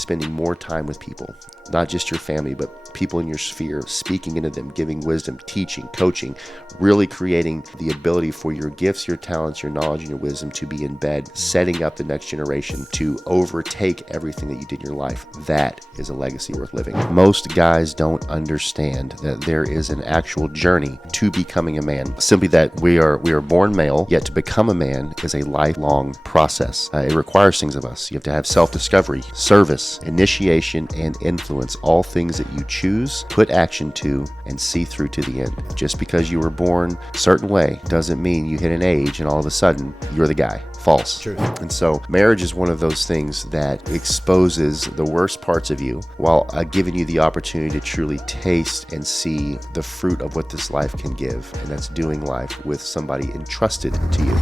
spending more time with people, not just your family, but people in your sphere, speaking into them, giving wisdom, teaching, coaching, really creating the ability for your gifts, your talents, your knowledge, and your wisdom to be in bed, setting up the next generation to overtake everything that you did in your life. That is a legacy worth living. Most guys don't understand that there is an actual journey to becoming a man. Simply that we are born male, yet to become a man is a lifelong process. It requires things of us. You have to have self-discovery, service, initiation, and influence, all things that you choose, put action to, and see through to the end. Just because you were born a certain way doesn't mean you hit an age and all of a sudden you're the guy. False. True. And so marriage is one of those things that exposes the worst parts of you while giving you the opportunity to truly taste and see the fruit of what this life can give. And that's doing life with somebody entrusted to you.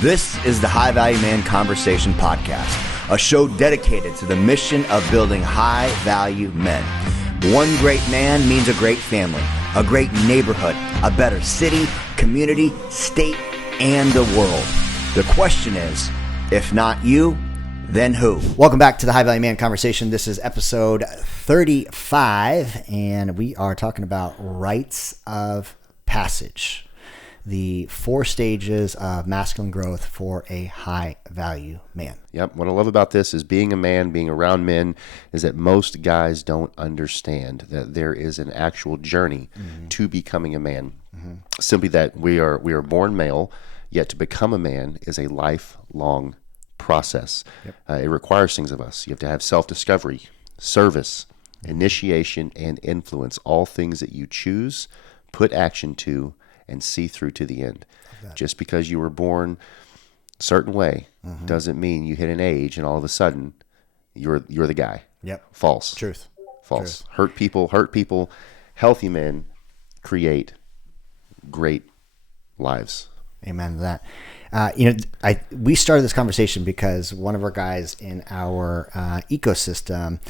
This is the High Value Man Conversation Podcast, a show dedicated to the mission of building high value men. One great man means a great family, a great neighborhood, a better city, community, state, and the world. The question is, if not you, then who? Welcome back to the High Value Man Conversation. This is episode 35, and we are talking about rites of passage, the 4 stages of masculine growth for a high value man. Yep. What I love about this is being a man, being around men, is that most guys don't understand that there is an actual journey to becoming a man. Simply that we are born male, yet to become a man is a lifelong process. It requires things of us. You have to have self-discovery, service, initiation, and influence, all things that you choose, put action to, and see through to the end. Just because you were born a certain way doesn't mean you hit an age and all of a sudden you're the guy. False. Truth. False. Hurt people. Healthy men create great lives. Amen to that. We started this conversation because one of our guys in our ecosystem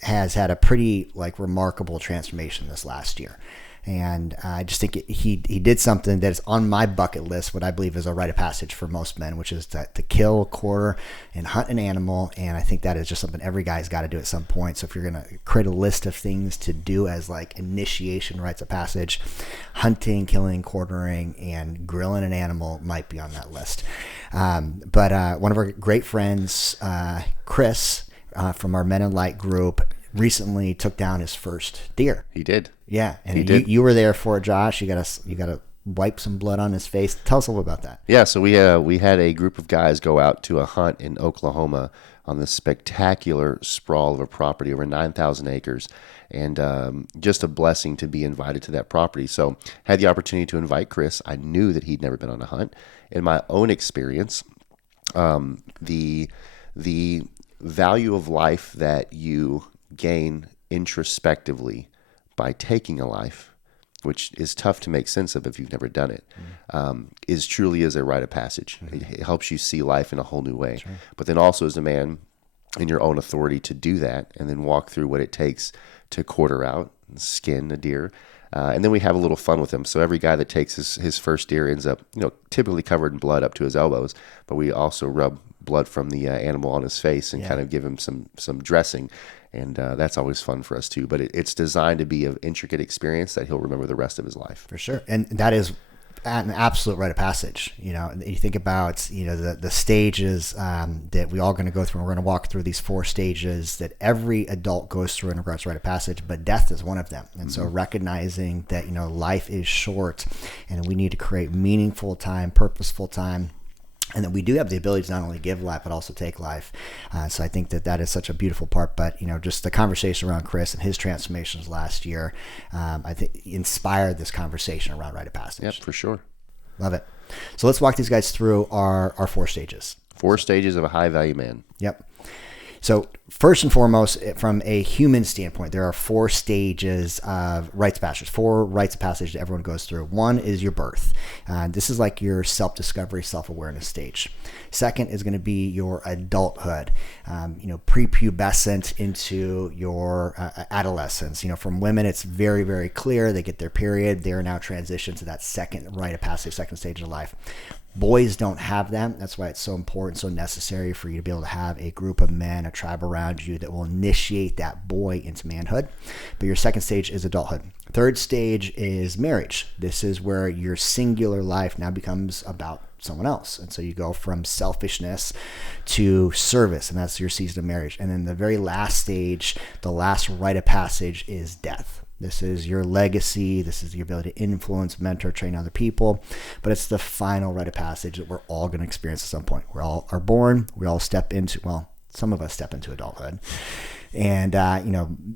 has had a pretty remarkable transformation this last year. And I just think he did something that is on my bucket list, what I believe is a rite of passage for most men, which is to kill, quarter, and hunt an animal. And I think that is just something every guy's got to do at some point. So if you're going to create a list of things to do as initiation rites of passage, hunting, killing, quartering, and grilling an animal might be on that list. But one of our great friends, Chris, from our Men in Light group, recently took down his first deer. He did. Yeah, and you were there for it, Josh. You gotta wipe some blood on his face. Tell us a little about that. Yeah, so we had a group of guys go out to a hunt in Oklahoma on this spectacular sprawl of a property over 9,000 acres, and just a blessing to be invited to that property. So had the opportunity to invite Chris. I knew that he'd never been on a hunt. In my own experience, the value of life that you gain introspectively by taking a life, which is tough to make sense of if you've never done it, is truly a rite of passage. It helps you see life in a whole new way. Sure. But then also as a man in your own authority to do that and then walk through what it takes to quarter out and skin a deer. And then we have a little fun with him. So every guy that takes his first deer ends up, typically covered in blood up to his elbows, but we also rub blood from the animal on his face and kind of give him some dressing. And that's always fun for us too. But it's designed to be an intricate experience that he'll remember the rest of his life. For sure. And that is an absolute rite of passage. You think about, the stages that we all going to go through. We're going to walk through these 4 stages that every adult goes through in regards to rite of passage, but death is one of them. And so recognizing that, life is short and we need to create meaningful time, purposeful time, and that we do have the ability to not only give life, but also take life. So I think that is such a beautiful part. But, just the conversation around Chris and his transformations last year, I think inspired this conversation around rite of passage. Yep, for sure. Love it. So let's walk these guys through our 4 stages. 4 stages of a high value man. Yep. So first and foremost, from a human standpoint, there are 4 stages of rites of passage, 4 rites of passage that everyone goes through. One is your birth. This is like your self-discovery, self-awareness stage. Second is going to be your adulthood, prepubescent into your adolescence. From women, it's very, very clear. They get their period. They're now transitioned to that second rite of passage, second stage of life. Boys don't have them. That's why it's so important, so necessary for you to be able to have a group of men, a tribe around you that will initiate that boy into manhood. But your second stage is adulthood. Third stage is marriage. This is where your singular life now becomes about someone else. And so you go from selfishness to service, and that's your season of marriage. And then the very last stage, the last rite of passage, is death. This is your legacy. This is your ability to influence, mentor, train other people. But it's the final rite of passage that we're all going to experience at some point. We all are born. We all step into, well, some of us step into adulthood. And,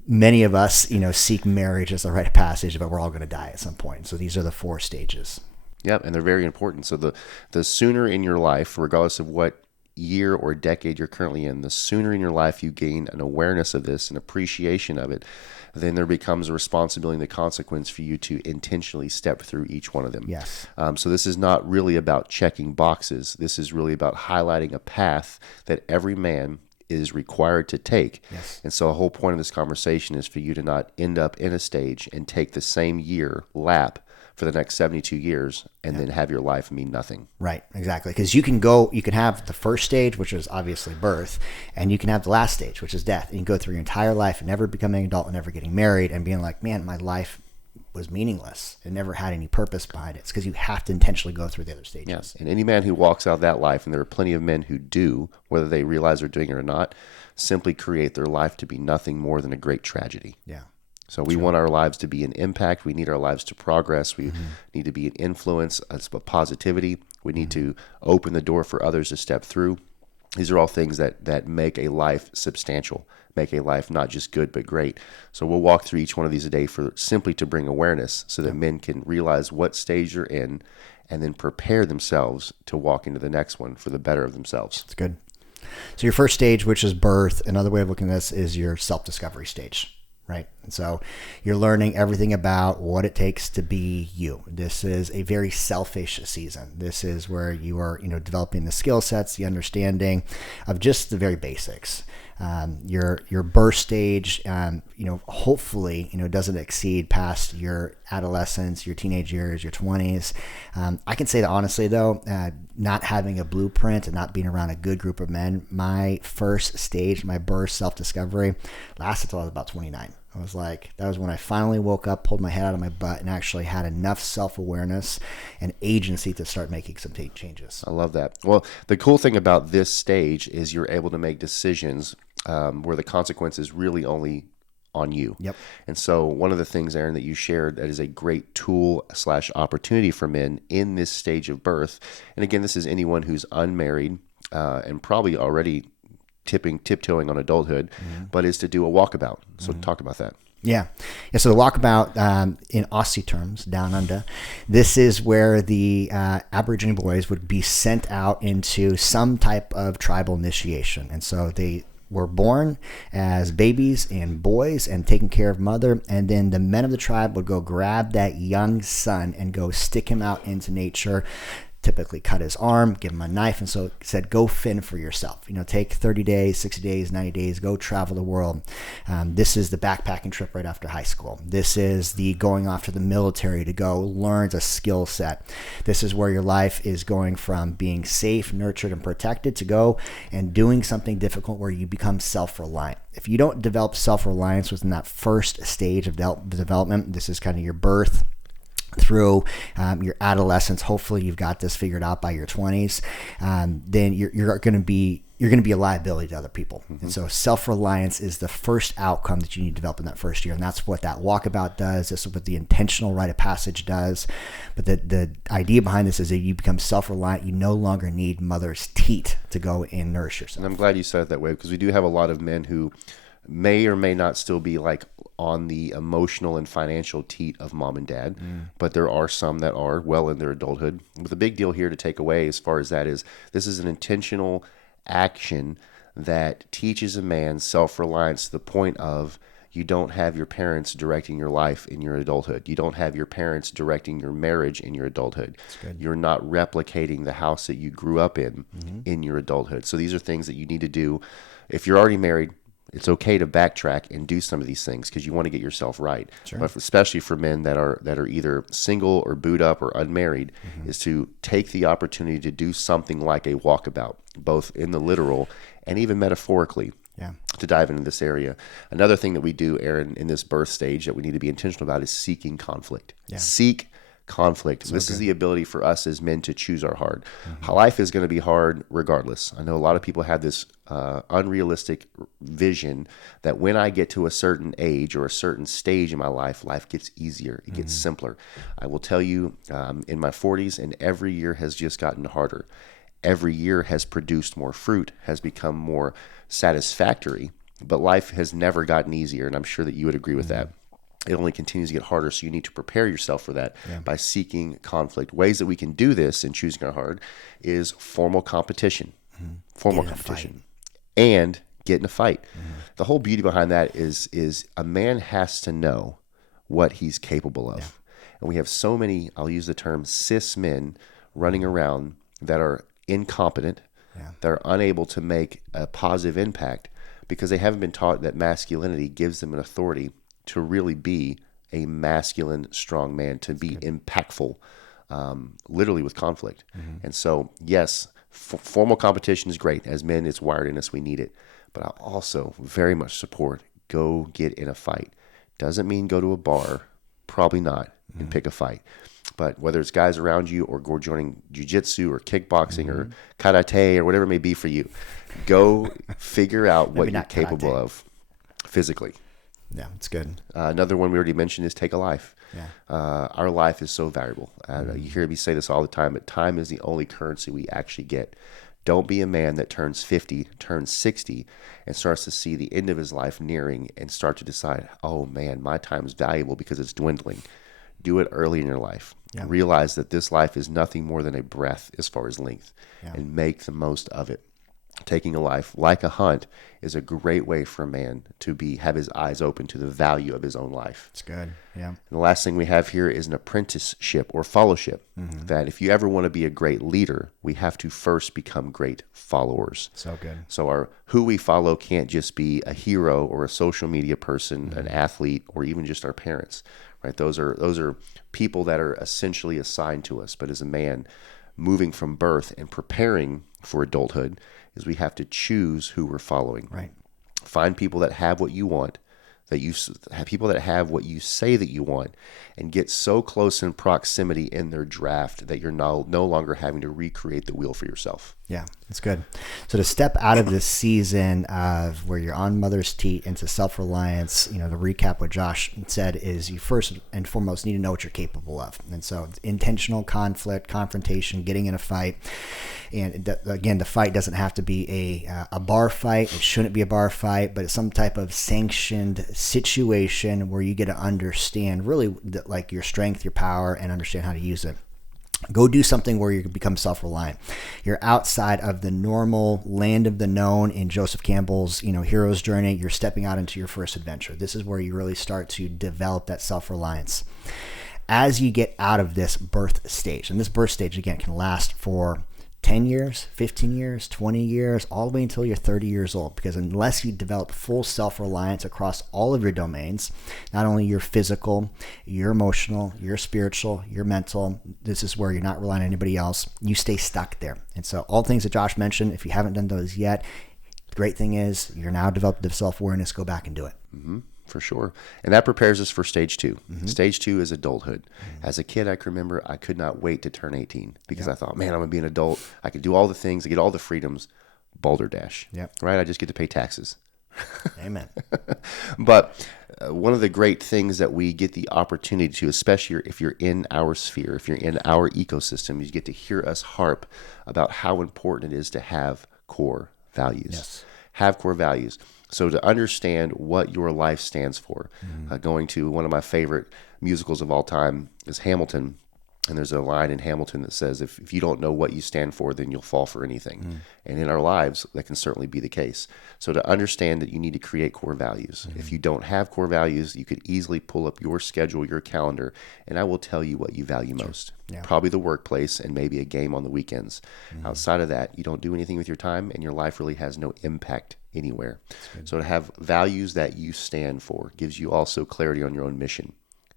many of us, seek marriage as the rite of passage, but we're all going to die at some point. So these are the 4 stages. Yep, and they're very important. So the sooner in your life, regardless of what year or decade you're currently in, the sooner in your life you gain an awareness of this, an appreciation of it, then there becomes a responsibility and the consequence for you to intentionally step through each one of them. Yes. So this is not really about checking boxes. This is really about highlighting a path that every man is required to take. Yes. And so the whole point of this conversation is for you to not end up in a stage and take the same year lap for the next 72 years and then have your life mean nothing. Right, exactly. Because you can have the first stage, which is obviously birth, and you can have the last stage, which is death. And you can go through your entire life and never becoming an adult and never getting married and being like, man, my life was meaningless. It never had any purpose behind it. It's because you have to intentionally go through the other stages. Yes, and any man who walks out that life, and there are plenty of men who do, whether they realize they're doing it or not, simply create their life to be nothing more than a great tragedy. Yeah. So we want our lives to be an impact. We need our lives to progress. We need to be an influence, a positivity. We need to open the door for others to step through. These are all things that make a life substantial, make a life not just good but great. So we'll walk through each one of these a day for simply to bring awareness so that men can realize what stage they're in and then prepare themselves to walk into the next one for the better of themselves. That's good. So your first stage, which is birth, another way of looking at this is your self-discovery stage. Right. And so you're learning everything about what it takes to be you. This is a very selfish season. This is where you are, developing the skill sets, the understanding of just the very basics. Your birth stage, hopefully, doesn't exceed past your adolescence, your teenage years, your 20s. I can say that honestly, though, not having a blueprint and not being around a good group of men, my first stage, my birth self-discovery lasted until I was about 29. That was when I finally woke up, pulled my head out of my butt, and actually had enough self-awareness and agency to start making some changes. I love that. Well, the cool thing about this stage is you're able to make decisions where the consequence is really only on you. Yep. And so one of the things, Aaron, that you shared that is a great tool / opportunity for men in this stage of birth. And again, this is anyone who's unmarried and probably already tiptoeing on adulthood, but is to do a walkabout. So talk about that. Yeah. So the walkabout, in Aussie terms, down under, this is where the Aboriginal boys would be sent out into some type of tribal initiation. And so they were born as babies and boys and taken care of mother. And then the men of the tribe would go grab that young son and go stick him out into nature, typically cut his arm, give him a knife, and so it said, go fend for yourself. Take 30 days, 60 days, 90 days, go travel the world. This is the backpacking trip right after high school. This is the going off to the military to go learn a skill set. This is where your life is going from being safe, nurtured, and protected to go and doing something difficult where you become self-reliant. If you don't develop self-reliance within that first stage of development, this is kind of your birth through your adolescence, hopefully you've got this figured out by your 20s, then you're going to be a liability to other people. And so self-reliance is the first outcome that you need to develop in that first year. And that's what that walkabout does. This is what the intentional rite of passage does. But the idea behind this is that you become self-reliant. You no longer need mother's teat to go and nourish yourself. And I'm glad you said it that way, because we do have a lot of men who may or may not still be on the emotional and financial teat of mom and dad, but there are some that are well in their adulthood. But the big deal here to take away as far as that is, this is an intentional action that teaches a man self-reliance to the point of you don't have your parents directing your life in your adulthood. You don't have your parents directing your marriage in your adulthood. You're not replicating the house that you grew up in your adulthood. So these are things that you need to do. If you're already married, It's okay to backtrack and do some of these things because you want to get yourself right. Sure. But especially for men that are either single or boot up or unmarried, is to take the opportunity to do something like a walkabout, both in the literal and even metaphorically. Yeah. To dive into this area. Another thing that we do, Aaron, in this birth stage that we need to be intentional about is seeking conflict. Yeah. Seek conflict. This is the ability for us as men to choose our hard. Life is going to be hard regardless. I know a lot of people have this unrealistic vision that when I get to a certain age or a certain stage in my life, life gets easier. It gets simpler. I will tell you, in my 40s, and every year has just gotten harder. Every year has produced more fruit, has become more satisfactory, but life has never gotten easier, and I'm sure that you would agree with that. It only continues to get harder, so you need to prepare yourself for that by seeking conflict. Ways that we can do this in choosing our hard is formal competition. Formal competition. And get in a fight. The whole beauty behind that is a man has to know what he's capable of. And we have so many, I'll use the term cis men running around that are incompetent, that are unable to make a positive impact because they haven't been taught that masculinity gives them an authority to really be a masculine, strong man, to be impactful, literally with conflict. And so, yes, formal competition is great. As men, it's wired in us. We need it. But I also very much support go get in a fight. Doesn't mean go to a bar. Probably not. And pick a fight. But whether it's guys around you or go joining jiu-jitsu or kickboxing or karate or whatever it may be for you, go figure out what you're capable of physically. Yeah, it's good. Another one we already mentioned is take a life. Our life is so valuable. You hear me say this all the time, but time is the only currency we actually get. Don't be a man that turns 50, turns 60, and starts to see the end of his life nearing and start to decide, oh man, my time is valuable because it's dwindling. Do it early in your life. Realize that this life is nothing more than a breath as far as length, and make the most of it. Taking a life like a hunt is a great way for a man to have his eyes open to the value of his own life. It's good. Yeah. And the last thing we have here is an apprenticeship or fellowship. That if you ever want to be a great leader, we have to first become great followers. So good. So who we follow can't just be a hero or a social media person, an athlete, or even just our parents. Right? Those are people that are essentially assigned to us. But as a man, moving from birth and preparing for adulthood, is we have to choose who we're following. Right. Find people that have what you want, that you have people that have what you say that you want, and get so close in proximity in their draft that you're no longer having to recreate the wheel for yourself. Yeah, it's good. So to step out of this season of where you're on mother's teat into self-reliance, to recap what Josh said is you first and foremost need to know what you're capable of. And so intentional conflict, confrontation, getting in a fight. And again, the fight doesn't have to be a bar fight. It shouldn't be a bar fight, but it's some type of sanctioned situation where you get to understand really like your strength, your power, and understand how to use it. Go do something where you become self-reliant. You're outside of the normal land of the known in Joseph Campbell's, hero's journey. You're stepping out into your first adventure. This is where you really start to develop that self-reliance. As you get out of this birth stage, and this birth stage, again, can last for 10 years, 15 years, 20 years, all the way until you're 30 years old. Because unless you develop full self-reliance across all of your domains, not only your physical, your emotional, your spiritual, your mental, this is where you're not relying on anybody else, you stay stuck there. And so all things that Josh mentioned, if you haven't done those yet, the great thing is you're now developed the self-awareness, go back and do it. For sure. And that prepares us for stage 2. Stage 2 is adulthould. As a kid, I can remember I could not wait to turn 18 because I thought, man, I'm going to be an adult. I can do all the things. I get all the freedoms. Balderdash. Right? I just get to pay taxes. Amen. But one of the great things that we get the opportunity to, especially if you're in our sphere, if you're in our ecosystem, you get to hear us harp about how important it is to have core values. Yes. Have core values. So to understand what your life stands for, going to one of my favorite musicals of all time is Hamilton. And there's a line in Hamilton that says, if you don't know what you stand for, then you'll fall for anything. And in our lives, that can certainly be the case. So to understand that you need to create core values. If you don't have core values, you could easily pull up your schedule, your calendar, and I will tell you what you value most. Yeah. Probably the workplace and maybe a game on the weekends. Outside of that, you don't do anything with your time, and your life really has no impact anywhere. So to have values that you stand for gives you also clarity on your own mission.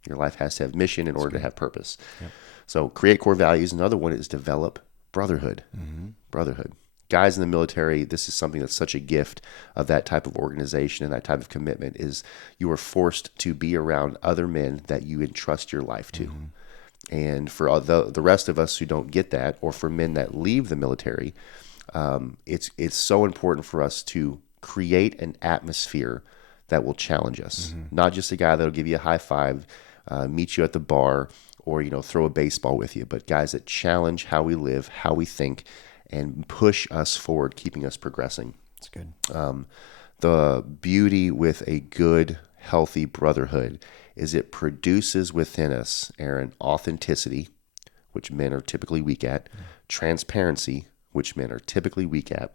Your life has to have mission in order to have purpose. Yep. So create core values. Another one is develop brotherhood. Brotherhood. Guys in the military, this is something that's such a gift of that type of organization and that type of commitment, is you are forced to be around other men that you entrust your life to. And for the rest of us who don't get that, or for men that leave the military, it's so important for us to create an atmosphere that will challenge us. Not just a guy that'll give you a high five, meet you at the bar, or throw a baseball with you, but guys that challenge how we live, how we think, and push us forward, keeping us progressing. That's good. The beauty with a good, healthy brotherhood is it produces within us, Aaron, authenticity, which men are typically weak at, transparency, which men are typically weak at,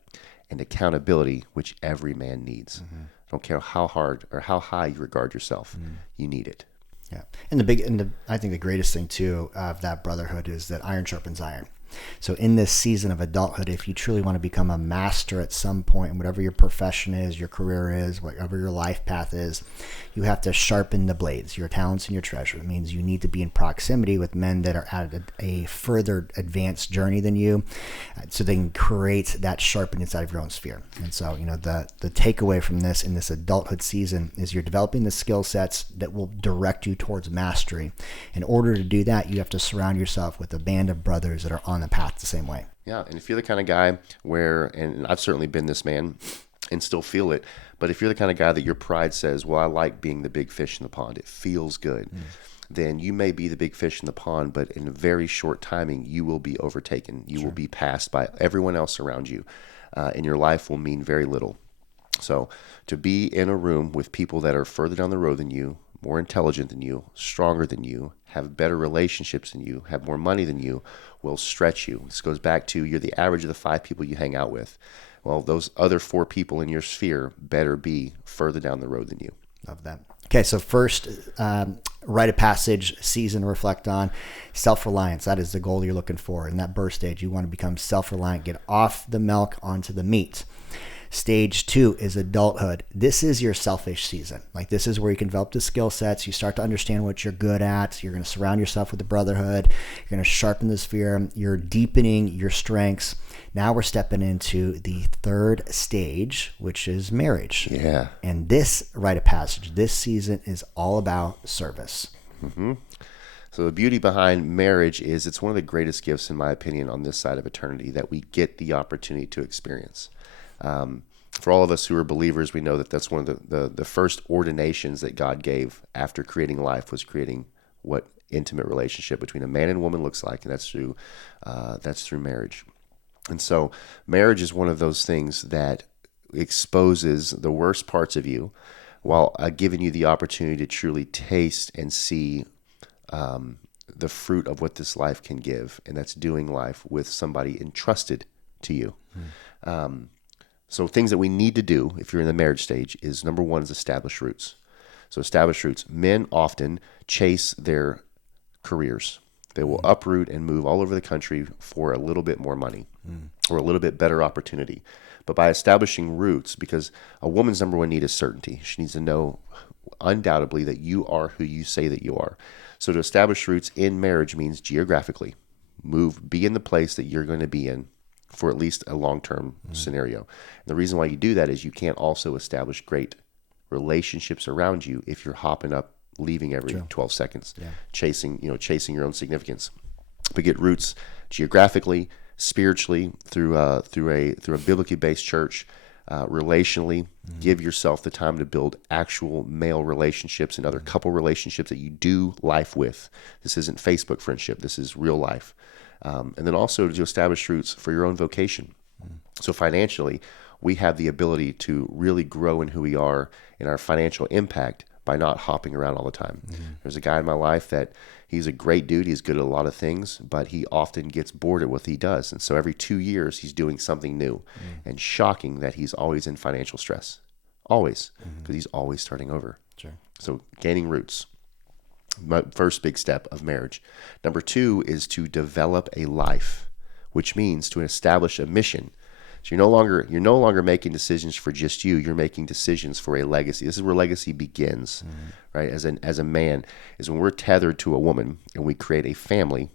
and accountability, which every man needs. I don't care how hard or how high you regard yourself, you need it. Yeah. And I think the greatest thing too of that brotherhood is that iron sharpens iron. So in this season of adulthood, if you truly want to become a master at some point, and whatever your profession is, your career is, whatever your life path is, you have to sharpen the blades, your talents and your treasure. It means you need to be in proximity with men that are at a further advanced journey than you, so they can create that sharpen inside of your own sphere. And so, the takeaway from this in this adulthood season is you're developing the skill sets that will direct you towards mastery. In order to do that, you have to surround yourself with a band of brothers that are on the path the same way. Yeah, and if you're the kind of guy where, and I've certainly been this man and still feel it, but if you're the kind of guy that your pride says, well, I like being the big fish in the pond, it feels good, then you may be the big fish in the pond, but in a very short timing, you will be overtaken. You will be passed by everyone else around you, and your life will mean very little. So to be in a room with people that are further down the road than you, more intelligent than you, stronger than you, have better relationships than you, have more money than you, will stretch you. This goes back to you're the average of the 5 people you hang out with. Well, those other 4 people in your sphere better be further down the road than you. Love that. Okay, so first, rite of passage, season, reflect on self-reliance. That is the goal you're looking for. In that birth stage, you want to become self-reliant, get off the milk onto the meat. Stage 2 is adulthood. This is your selfish season. Like, this is where you can develop the skill sets. You start to understand what you're good at. You're going to surround yourself with the brotherhood. You're going to sharpen the sphere. You're deepening your strengths. Now we're stepping into the third stage, which is marriage. Yeah. And this rite of passage, this season is all about service. So the beauty behind marriage is it's one of the greatest gifts, in my opinion, on this side of eternity that we get the opportunity to experience. For all of us who are believers, we know that that's one of the first ordinations that God gave after creating life, was creating what intimate relationship between a man and woman looks like, and that's through marriage. And so marriage is one of those things that exposes the worst parts of you, while giving you the opportunity to truly taste and see the fruit of what this life can give, and that's doing life with somebody entrusted to you. So things that we need to do if you're in the marriage stage is, number one, is establish roots. So establish roots. Men often chase their careers. They will uproot and move all over the country for a little bit more money or a little bit better opportunity. But by establishing roots, because a woman's number one need is certainty. She needs to know undoubtedly that you are who you say that you are. So to establish roots in marriage means geographically be in the place that you're going to be in for at least a long-term scenario. And the reason why you do that is you can't also establish great relationships around you if you're hopping up, leaving every 12 seconds, chasing your own significance. But get roots geographically, spiritually, through a biblically based church, relationally. Give yourself the time to build actual male relationships and other couple relationships that you do life with. This isn't Facebook friendship. This is real life. And then also to establish roots for your own vocation. So financially, we have the ability to really grow in who we are in our financial impact by not hopping around all the time. There's a guy in my life that He's a great dude. He's good at a lot of things, but he often gets bored at what he does. And so every 2 years, he's doing something new. And shocking that he's always in financial stress. Always. Because he's always starting over. Sure. So gaining roots. My first big step of marriage. Number 2 is to develop a life, which means to establish a mission. So you're no longer making decisions for just you. You're making decisions for a legacy. This is where legacy begins, right? As a man, is when we're tethered to a woman and we create a family.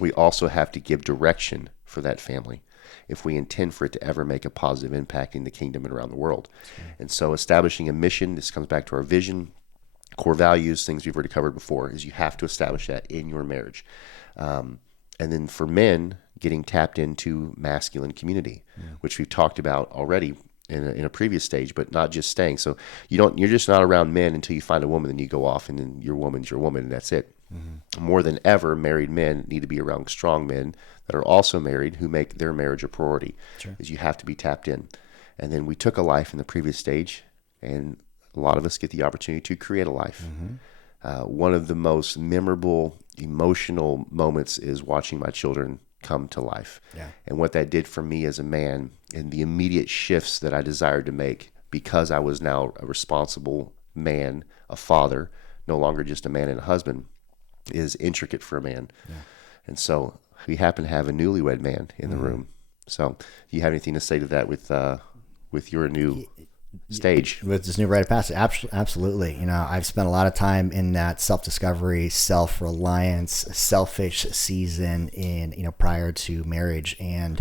We also have to give direction for that family if we intend for it to ever make a positive impact in the kingdom and around the world. And so establishing a mission, this comes back to our vision, core values, things we've already covered before, is you have to establish that in your marriage. And then for men, getting tapped into masculine community, which we've talked about already in a previous stage, but not just staying. So you're just not around men until you find a woman, then you go off and then your woman's your woman and that's it. More than ever, married men need to be around strong men that are also married who make their marriage a priority. Sure. Is you have to be tapped in. And then we took a life in the previous stage, and a lot of us get the opportunity to create a life. One of the most memorable, emotional moments is watching my children come to life. And what that did for me as a man and the immediate shifts that I desired to make because I was now a responsible man, a father, no longer just a man and a husband, is intricate for a man. And so we happen to have a newlywed man in the room. So do you have anything to say to that with your new stage? With this new rite of passage? Absolutely. I've spent a lot of time in that self-discovery, self-reliance, selfish season prior to marriage. And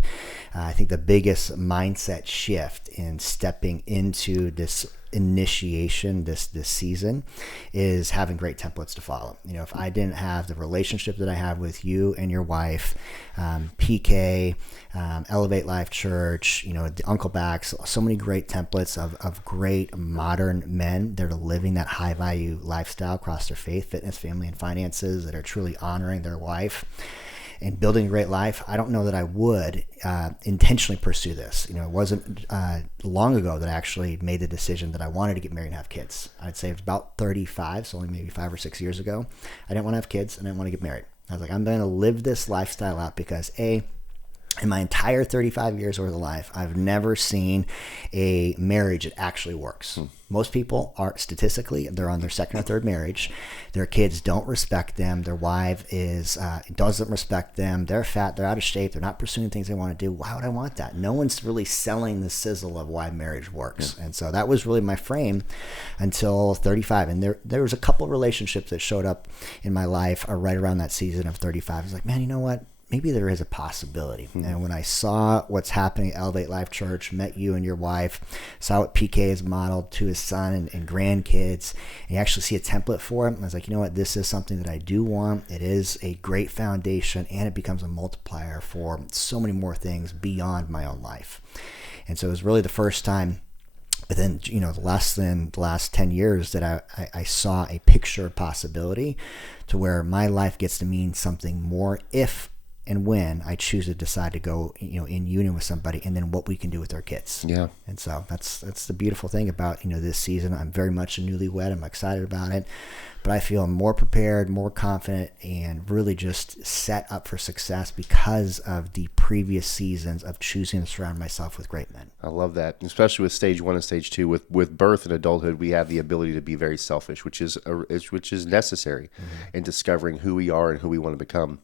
I think the biggest mindset shift in stepping into this initiation, this season, is having great templates to follow. If I didn't have the relationship that I have with you and your wife, PK, Elevate Life Church, the Uncle Backs, so many great templates of great modern men that are living that high value lifestyle across their faith, fitness, family, and finances, that are truly honoring their wife and building a great life, I don't know that I would intentionally pursue this. It wasn't long ago that I actually made the decision that I wanted to get married and have kids. I'd say it was about 35, so only maybe 5 or 6 years ago. I didn't want to have kids and I didn't want to get married. I was like, I'm going to live this lifestyle out because in my entire 35 years worth of life, I've never seen a marriage that actually works. Most people are statistically, they're on their second or third marriage. Their kids don't respect them. Their wife doesn't respect them. They're fat. They're out of shape. They're not pursuing things they want to do. Why would I want that? No one's really selling the sizzle of why marriage works. And so that was really my frame until 35. And there was a couple of relationships that showed up in my life right around that season of 35. I was like, man, you know what? Maybe there is a possibility. And when I saw what's happening at Elevate Life Church, met you and your wife, saw what PK has modeled to his son and grandkids, and you actually see a template for him, I was like, you know what, this is something that I do want. It is a great foundation, and it becomes a multiplier for so many more things beyond my own life. And so it was really the first time within the last 10 years that I saw a picture of possibility to where my life gets to mean something more if and when I choose to decide to go, in union with somebody, and then what we can do with our kids. Yeah. And so that's the beautiful thing about, this season. I'm very much a newlywed. I'm excited about it, but I feel more prepared, more confident, and really just set up for success because of the previous seasons of choosing to surround myself with great men. I love that, especially with stage 1 and stage 2. With birth and adulthood, we have the ability to be very selfish, which is necessary in discovering who we are and who we want to become.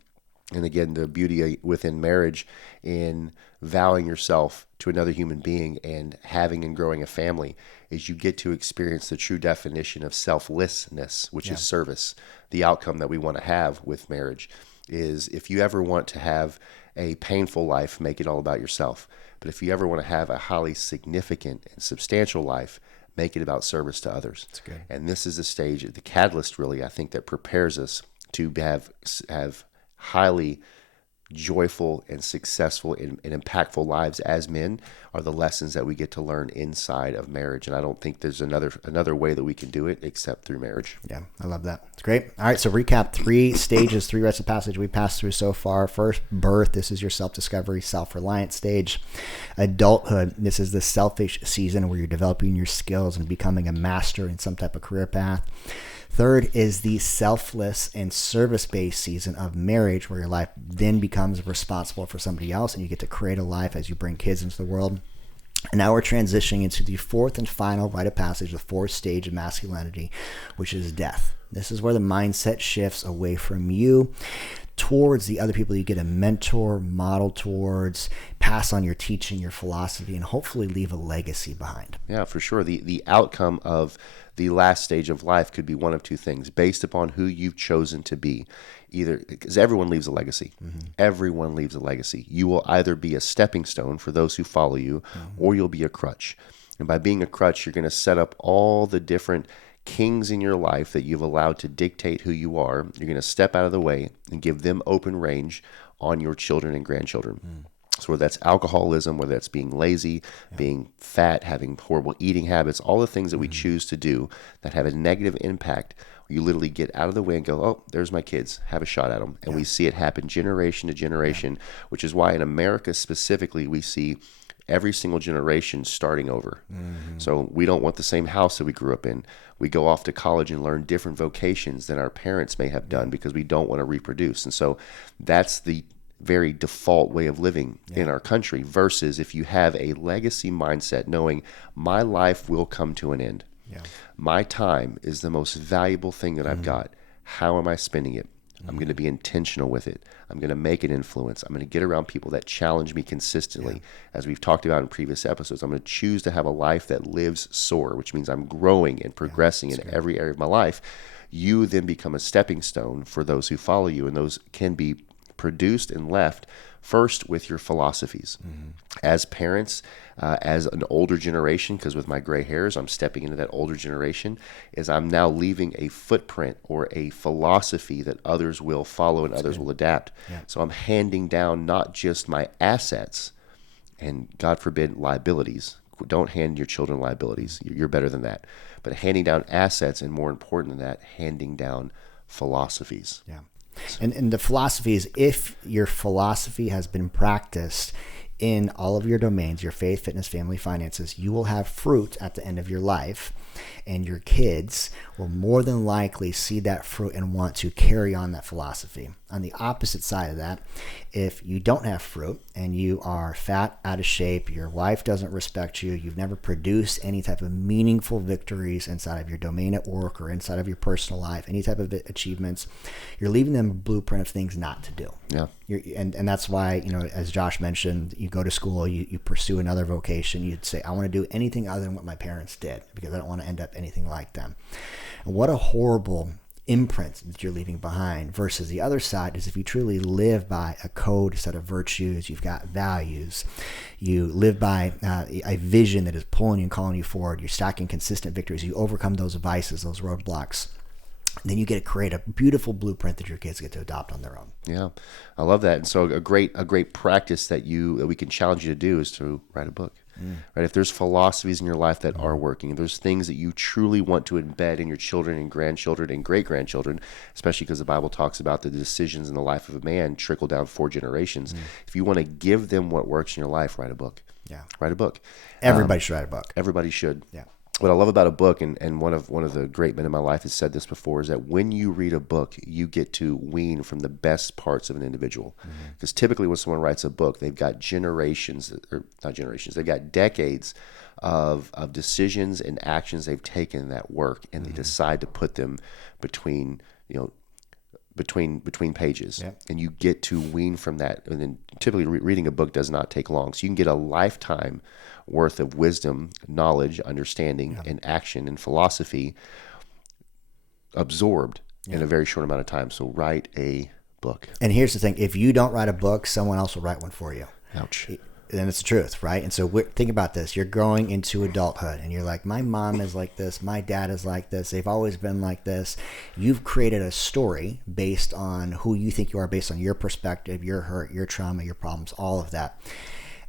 And again, the beauty within marriage in vowing yourself to another human being and having and growing a family is you get to experience the true definition of selflessness, which is service. The outcome that we want to have with marriage is, if you ever want to have a painful life, make it all about yourself. But if you ever want to have a highly significant and substantial life, make it about service to others. That's good. And this is the stage, the catalyst really, I think, that prepares us to have highly joyful and successful and impactful lives as men, are the lessons that we get to learn inside of marriage. And I don't think there's another way that we can do it except through marriage. Yeah, I love that. It's great. All right, so recap 3 stages, 3 rites of passage we passed through so far. First, birth. This is your self-discovery, self-reliant stage. Adulthood. This is the selfish season where you're developing your skills and becoming a master in some type of career path. Third is the selfless and service-based season of marriage, where your life then becomes responsible for somebody else and you get to create a life as you bring kids into the world. And now we're transitioning into the fourth and final rite of passage, the fourth stage of masculinity, which is death. This is where the mindset shifts away from you towards the other people you get a mentor, model towards, pass on your teaching, your philosophy, and hopefully leave a legacy behind. Yeah, for sure. The outcome of the last stage of life could be one of two things based upon who you've chosen to be. Either, because everyone leaves a legacy. Mm-hmm. Everyone leaves a legacy. You will either be a stepping stone for those who follow you, or you'll be a crutch. And by being a crutch, you're going to set up all the different kings in your life that you've allowed to dictate who you are. You're going to step out of the way and give them open range on your children and grandchildren. So whether that's alcoholism, whether that's being lazy, being fat, having horrible eating habits, all the things that we choose to do that have a negative impact, you literally get out of the way and go, oh, there's my kids, have a shot at them. And we see it happen generation to generation, which is why in America specifically, we see every single generation starting over. So we don't want the same house that we grew up in. We go off to college and learn different vocations than our parents may have done because we don't want to reproduce. And so that's the very default way of living in our country, versus if you have a legacy mindset, knowing my life will come to an end. My time is the most valuable thing that I've got. How am I spending it? I'm going to be intentional with it. I'm going to make an influence. I'm going to get around people that challenge me consistently. As we've talked about in previous episodes, I'm going to choose to have a life that lives soar, which means I'm growing and progressing in every area of my life. You then become a stepping stone for those who follow you, and those can be produced and left first with your philosophies. As parents, as an older generation, because with my gray hairs, I'm stepping into that older generation, is I'm now leaving a footprint or a philosophy that others will follow and others will adapt. So I'm handing down not just my assets and, God forbid, liabilities. Don't hand your children liabilities. You're better than that. But handing down assets, and more important than that, handing down philosophies. And the philosophy is, if your philosophy has been practiced in all of your domains, your faith, fitness, family, finances, you will have fruit at the end of your life, and your kids will more than likely see that fruit and want to carry on that philosophy. On the opposite side of that, if you don't have fruit and you are fat, out of shape, your wife doesn't respect you, you've never produced any type of meaningful victories inside of your domain at work or inside of your personal life, any type of achievements, you're leaving them a blueprint of things not to do. And that's why, as Josh mentioned, you go to school, you pursue another vocation, you'd say, I want to do anything other than what my parents did because I don't want to end up anything like them. And what a horrible imprint that you're leaving behind. Versus the other side is, if you truly live by a code, a set of virtues, you've got values, you live by a vision that is pulling you and calling you forward, you're stacking consistent victories, you overcome those vices, those roadblocks, then you get to create a beautiful blueprint that your kids get to adopt on their own. Yeah, I love that. And so a great practice that we can challenge you to do is to write a book. Right? If there's philosophies in your life that are working, if there's things that you truly want to embed in your children and grandchildren and great-grandchildren, especially because the Bible talks about the decisions in the life of a man trickle down 4 generations. If you want to give them what works in your life, write a book. Write a book. Everybody should write a book. Everybody should. What I love about a book, and one of the great men in my life has said this before, is that when you read a book, you get to wean from the best parts of an individual. Because typically when someone writes a book, they've got they've got decades of decisions and actions they've taken that work, and they decide to put them between pages, and you get to wean from that. And then typically reading a book does not take long, so you can get a lifetime worth of wisdom, knowledge, understanding, and action and philosophy absorbed in a very short amount of time. So write a book. And here's the thing: if you don't write a book, someone else will write one for you. Ouch. And it's the truth, right? And so think about this. You're growing into adulthood, and you're like, my mom is like this, my dad is like this, they've always been like this. You've created a story based on who you think you are, based on your perspective, your hurt, your trauma, your problems, all of that.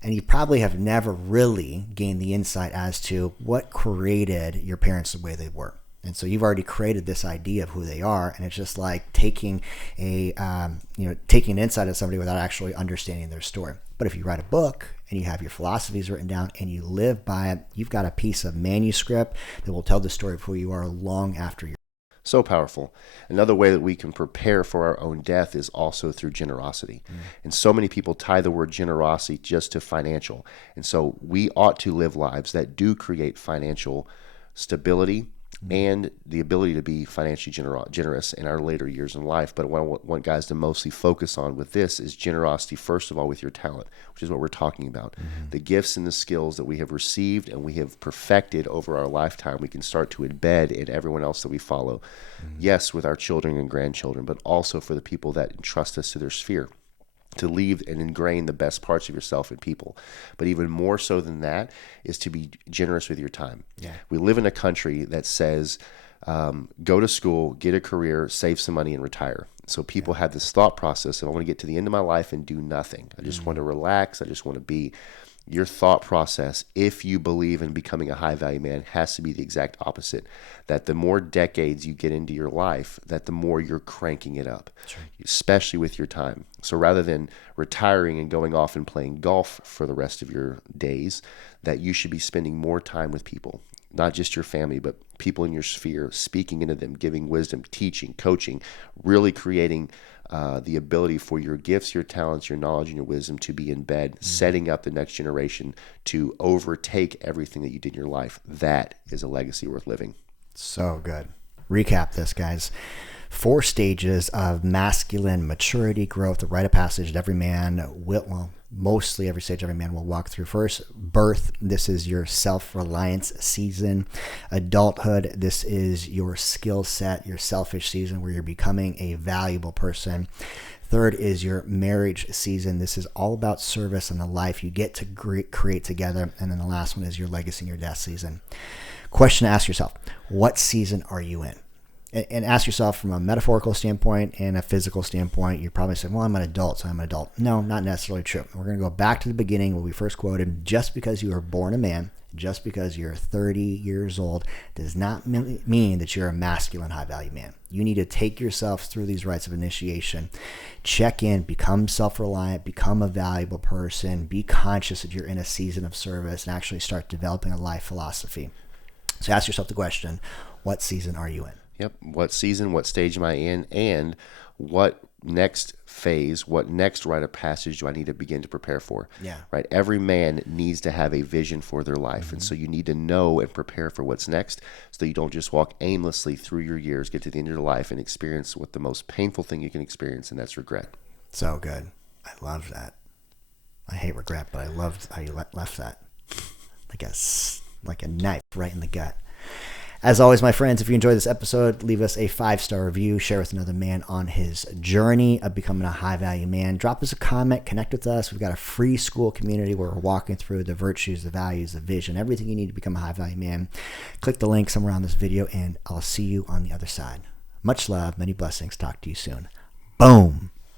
And you probably have never really gained the insight as to what created your parents the way they were. And so you've already created this idea of who they are, and it's just like taking taking an insight of somebody without actually understanding their story. But if you write a book and you have your philosophies written down and you live by it, you've got a piece of manuscript that will tell the story of who you are long after you're. So powerful. Another way that we can prepare for our own death is also through generosity. And so many people tie the word generosity just to financial. And so we ought to live lives that do create financial stability and the ability to be financially generous in our later years in life. But what I want guys to mostly focus on with this is generosity, first of all, with your talent, which is what we're talking about. The gifts and the skills that we have received and we have perfected over our lifetime, we can start to embed in everyone else that we follow. Yes, with our children and grandchildren, but also for the people that entrust us to their sphere, to leave and ingrain the best parts of yourself in people. But even more so than that is to be generous with your time. Yeah. We live in a country that says, go to school, get a career, save some money, and retire. So people have this thought process of, I want to get to the end of my life and do nothing. I just want to relax. I just want to be. Your thought process, if you believe in becoming a high-value man, has to be the exact opposite. That the more decades you get into your life, that the more you're cranking it up, especially with your time. So rather than retiring and going off and playing golf for the rest of your days, that you should be spending more time with people, not just your family, but people in your sphere, speaking into them, giving wisdom, teaching, coaching, really creating the ability for your gifts, your talents, your knowledge, and your wisdom to be in bed, setting up the next generation to overtake everything that you did in your life. That is a legacy worth living. So good. Recap this, guys. 4 stages of masculine maturity, growth, the rite of passage that every man will, well, mostly every stage every man will walk through. First, birth. This is your self-reliance season. Adulthood. This is your skill set, your selfish season where you're becoming a valuable person. Third is your marriage season. This is all about service and the life you get to create together. And then the last one is your legacy and your death season. Question to ask yourself, what season are you in? And ask yourself from a metaphorical standpoint and a physical standpoint. You're probably saying, well, I'm an adult, so I'm an adult. No, not necessarily true. We're going to go back to the beginning where we first quoted, just because you were born a man, just because you're 30 years old, does not mean that you're a masculine, high-value man. You need to take yourself through these rites of initiation, check in, become self-reliant, become a valuable person, be conscious that you're in a season of service, and actually start developing a life philosophy. So ask yourself the question, what season are you in? Yep. What season, what stage am I in, and what next phase, what next rite of passage do I need to begin to prepare for? Yeah. Right. Every man needs to have a vision for their life. And so you need to know and prepare for what's next so that you don't just walk aimlessly through your years, get to the end of your life, and experience what the most painful thing you can experience, and that's regret. So good. I love that. I hate regret, but I loved how you left that. Like a knife right in the gut. As always, my friends, if you enjoyed this episode, leave us a 5-star review, share with another man on his journey of becoming a high-value man. Drop us a comment, connect with us. We've got a free school community where we're walking through the virtues, the values, the vision, everything you need to become a high-value man. Click the link somewhere on this video, and I'll see you on the other side. Much love, many blessings. Talk to you soon. Boom.